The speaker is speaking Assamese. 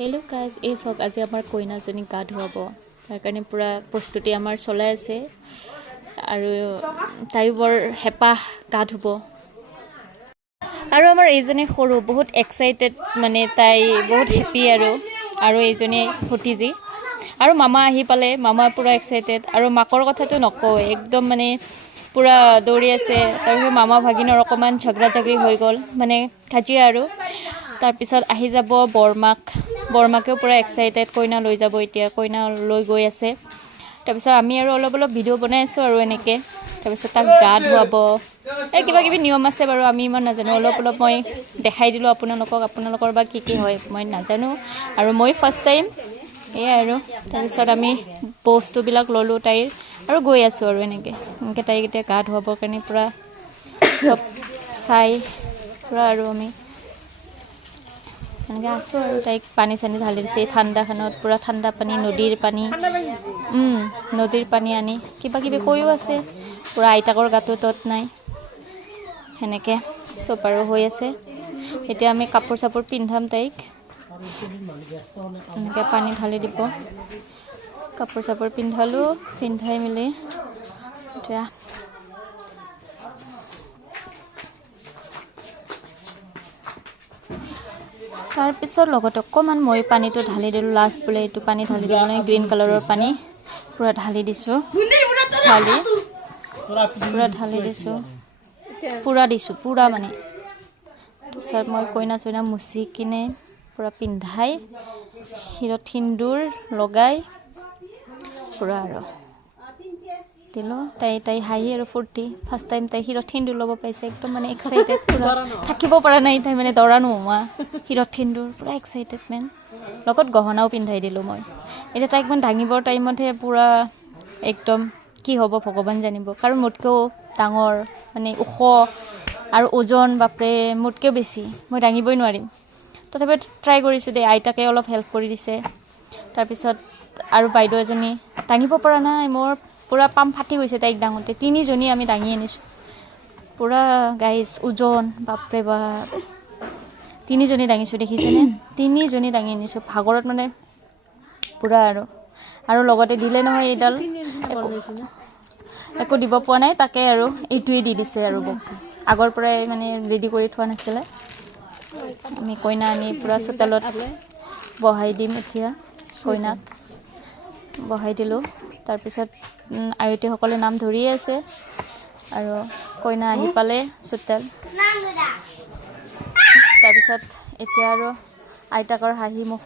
হেল্ল' গাইজ, এই চাওক আজি আমাৰ কইনাজনীক গা ধুৱাব। তাৰ কাৰণে পূৰা প্ৰস্তুতি আমাৰ চলাই আছে আৰু তাইও বৰ হেঁপাহ গা ধুব। আৰু আমাৰ এইজনী সৰু বহুত এক্সাইটেড, মানে তাই বহুত হেপ্পী আৰু এইজনী ভতিজী আৰু মামা আহি পালে, মামা পূৰা এক্সাইটেড আৰু মাকৰ কথাটো নকওঁ, একদম মানে পূৰা দৌৰি আছে। তাৰপিছত মামা ভাগিনৰ অকণমান ঝগৰা ঝগৰি হৈ গ'ল, মানে কাজিয়া আৰু। তাৰপিছত আহি যাব বৰমাকেও পূৰা এক্সাইটেড, কইনা লৈ যাব, এতিয়া কইনা লৈ গৈ আছে। তাৰপিছত আমি আৰু অলপ ভিডিঅ' বনাই আছোঁ আৰু এনেকৈ। তাৰপিছত তাক গা ধুৱাব, এই কিবাকিবি নিয়ম আছে বাৰু, আমি ইমান নাজানো। অলপ মই দেখাই দিলোঁ আপোনালোকৰ বা কি হয় মই নাজানো আৰু মই ফাৰ্ষ্ট টাইম এয়াই আৰু। তাৰপিছত আমি বস্তুবিলাক ল'লোঁ তাইৰ আৰু গৈ আছোঁ আৰু এনেকৈ তাইক এতিয়া গা ধুৱাবৰ কাৰণে পূৰা চব চাই পূৰা আৰু আমি এনেকৈ আছোঁ আৰু। তাইক পানী চানী ঢালি দিছে ঠাণ্ডাখনত, পূৰা ঠাণ্ডা পানী, নদীৰ পানী আনি কিবাকিবি কৈও আছে। পূৰা আইতাকৰ গাটো তত নাই, সেনেকৈ চব আৰু হৈ আছে। এতিয়া আমি কাপোৰ চাপোৰ পিন্ধাম তাইক, এনেকৈ পানী ঢালি দিব। কাপোৰ চাপোৰ পিন্ধালোঁ, পিন্ধাই মেলি এতিয়া তাৰপিছত লগতে অকণমান মই পানীটো ঢালি দিলোঁ। লাষ্ট বোলে এইটো পানী ঢালি দিব লাগে, গ্ৰীণ কালাৰৰ পানী পূৰা ঢালি দিছোঁ, পূৰা মানে। তাৰপিছত মই কইনা চইনা মুচি কিনে পূৰা পিন্ধাই শিৰত সিন্দুৰ লগাই পূৰা আৰু দিলোঁ। তাই হাঁহি আৰু ফূৰ্তি, ফাৰ্ষ্ট টাইম তাই শিৰত সিন্দুৰ ল'ব পাইছে, একদম মানে এক্সাইটেড, পূৰা থাকিব পৰা নাই তাই, মানে দৰা নোহোৱা শিৰত সিন্দুৰ, পূৰা এক্সাইটেড মেন। লগত গহনাও পিন্ধাই দিলোঁ মই। এতিয়া তাইক মানে দাঙিবৰ টাইমতহে পূৰা একদম কি হ'ব ভগৱান জানিব, কাৰণ মোতকৈও ডাঙৰ, মানে ওখ আৰু ওজন বাপৰে মোতকৈও বেছি, মই দাঙিবই নোৱাৰিম। তথাপিও ট্ৰাই কৰিছোঁ দেই, আইতাকে অলপ হেল্প কৰি দিছে। তাৰপিছত আৰু বাইদেউ এজনী দাঙিব পৰা নাই, মোৰ পূৰা পাম ফাটি গৈছে তাইক দাঙোতে। তিনিজনী আমি দাঙি আনিছোঁ, পূৰা গাইজ ওজন বাপৰে বাপ। তিনিজনী দাঙিছোঁ দেখিছেনে, তিনিজনী দাঙি আনিছোঁ ভাগৰত মানে পূৰা আৰু লগতে দিলে নহয় এইডাল, একো দিব পোৱা নাই তাকে, আৰু এইটোৱে দি দিছে আৰু আগৰ পৰাই মানে ৰেডি কৰি থোৱা নাছিলে। আমি কইনা আনি পূৰা চোতালত বহাই দিম, এতিয়া কইনাক বহাই দিলোঁ। তাৰপিছত আয়তীসকলে নাম ধৰিয়ে আছে আৰু কইনা আহি পালে চোতাল। তাৰপিছত এতিয়া আৰু আইতাকৰ হাঁহি মুখ